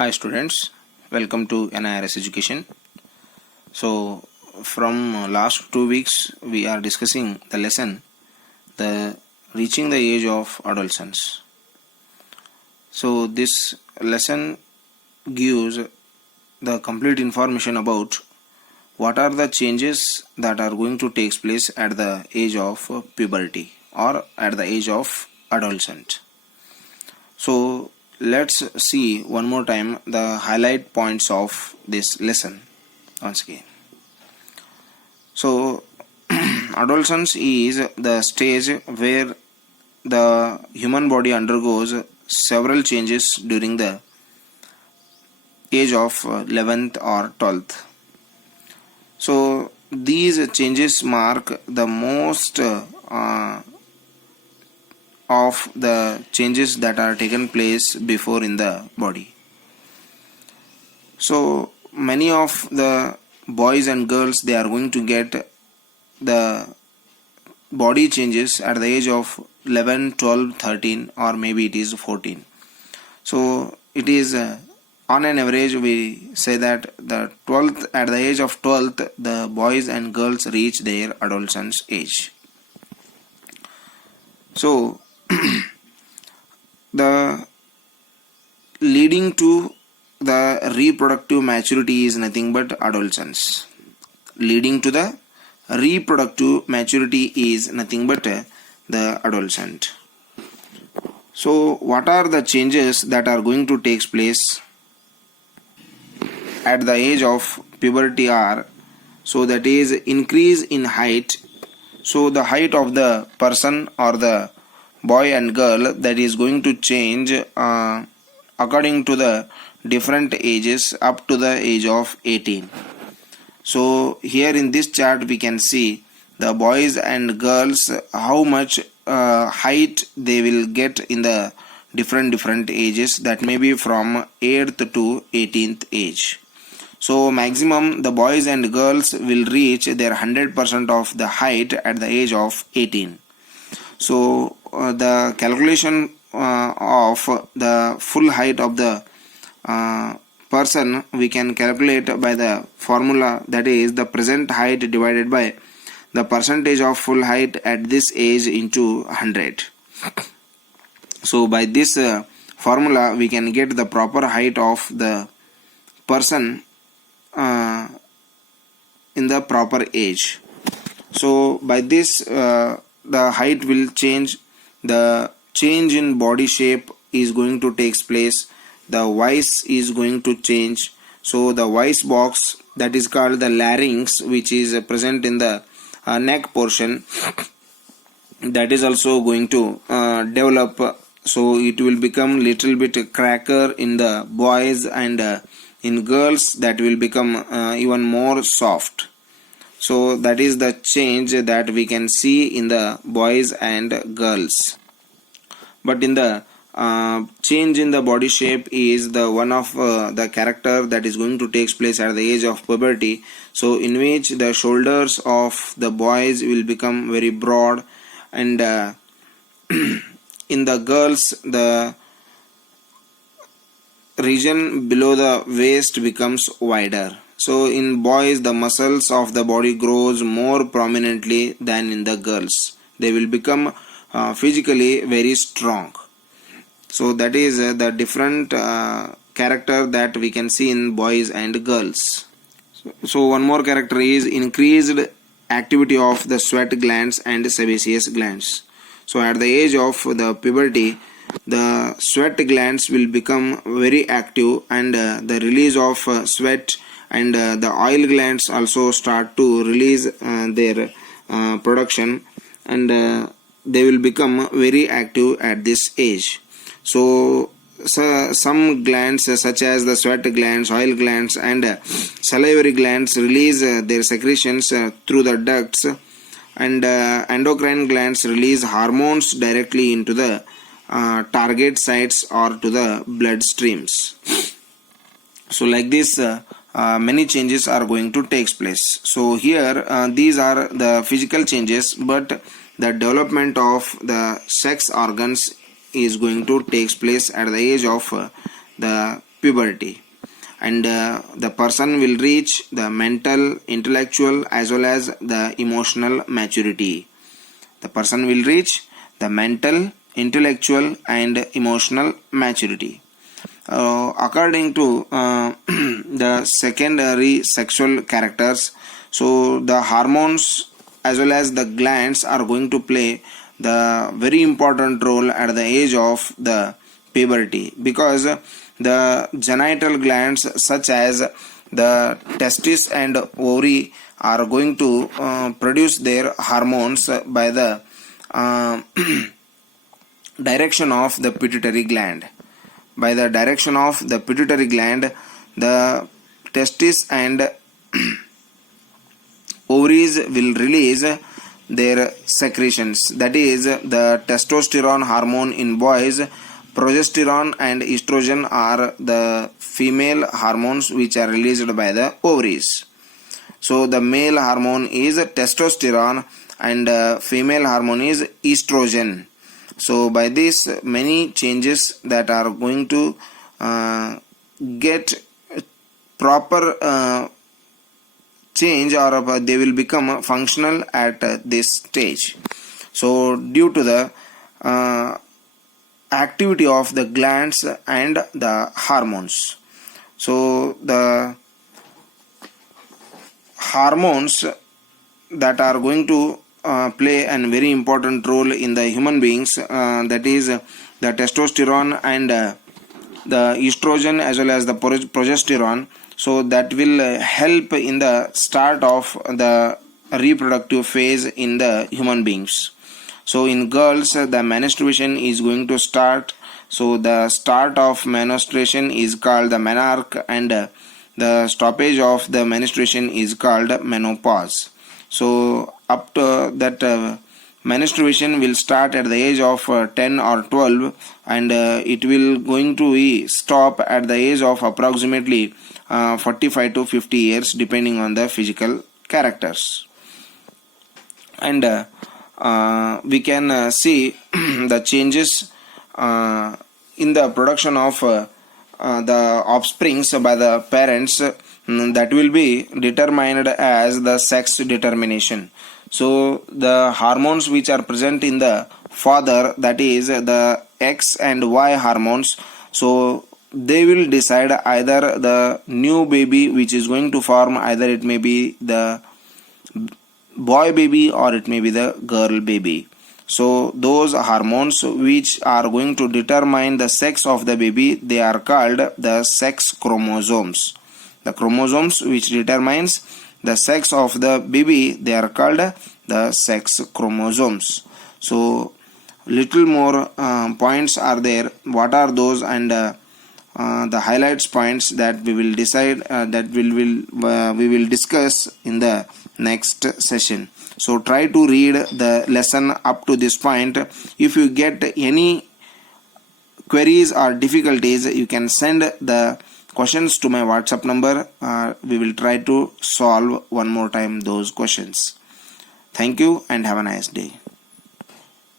Hi students, welcome to NIRS Education. So from last 2 weeks we are discussing the lesson the reaching the age of adolescence. So this lesson gives the complete information about what are the changes that are going to take place at the age of puberty or at the age of adolescent. So let's see one more time the highlight points of this lesson once again. So adolescence is the stage where the human body undergoes several changes during the age of 11th or 12th. So these changes mark the most of the changes that are taken place before in the body. So many of the boys and girls, they are going to get the body changes at the age of 11, 12, 13 or maybe it is 14. So it is on an average we say that at the age of 12th the boys and girls reach their adolescence age. So the leading to the reproductive maturity is nothing but adolescence. Leading to the reproductive maturity is nothing but the adolescent. So what are the changes that are going to take place at the age of puberty are, so that is increase in height. So the height of the person or the boy and girl, that is going to change according to the different ages up to the age of 18. So here in this chart we can see the boys and girls how much height they will get in the different ages, that may be from 8th to 18th age. So maximum the boys and girls will reach their 100% of the height at the age of 18. So the calculation of the full height of the person we can calculate by the formula, that is the present height divided by the percentage of full height at this age into 100. So by this formula we can get the proper height of the person in the proper age. So by this the height will change, the change in body shape is going to take place, the voice is going to change. So the voice box, that is called the larynx, which is present in the neck portion, that is also going to develop. So it will become little bit cracker in the boys, and in girls that will become even more soft. So that is the change that we can see in the boys and girls. But in the change in the body shape is the one of the character that is going to take place at the age of puberty. So in which the shoulders of the boys will become very broad, and in the girls the region below the waist becomes wider. So in boys the muscles of the body grows more prominently than in the girls. They will become physically very strong. So that is the different character that we can see in boys and girls. So one more character is increased activity of the sweat glands and sebaceous glands. So at the age of the puberty the sweat glands will become very active, and the release of sweat and the oil glands also start to release their production, and they will become very active at this age. So some glands such as the sweat glands, oil glands and salivary glands release their secretions through the ducts, and endocrine glands release hormones directly into the target sites or to the blood streams. So like this many changes are going to take place. So here these are the physical changes, but the development of the sex organs is going to take place at the age of the puberty, and the person will reach the mental, intellectual as well as the emotional maturity. The person will reach the mental, intellectual and emotional maturity. According to the secondary sexual characters, so the hormones as well as the glands are going to play the very important role at the age of the puberty, because the genital glands such as the testis and ovary are going to produce their hormones by the direction of the pituitary gland. By the direction of the pituitary gland, the testis and ovaries will release their secretions, that is the testosterone hormone in boys. Progesterone and estrogen are the female hormones which are released by the ovaries. So the male hormone is testosterone and female hormone is estrogen. So by this, many changes that are going to get proper change, or they will become functional at this stage. So due to the activity of the glands and the hormones. So the hormones that are going to play a very important role in the human beings, that is the testosterone and the estrogen as well as the progesterone. So that will help in the start of the reproductive phase in the human beings. So in girls, the menstruation is going to start. So the start of menstruation is called the menarche, and the stoppage of the menstruation is called menopause. So up to that menstruation will start at the age of 10 or 12, and it will going to stop at the age of approximately 45 to 50 years depending on the physical characters. And we can see the changes in the production of the offsprings by the parents, that will be determined as the sex determination. So the hormones which are present in the father, that is the X and Y hormones, so they will decide either the new baby which is going to form, either it may be the boy baby or it may be the girl baby. So those hormones which are going to determine the sex of the baby, they are called the sex chromosomes. The chromosomes which determines the sex of the baby, they are called the sex chromosomes. So little more points are there. What are those? And the highlights points that we will decide, that we will discuss in the next session. So try to read the lesson up to this point. If you get any queries or difficulties, you can send the questions to my WhatsApp number. We will try to solve one more time those questions. Thank you and have a nice day.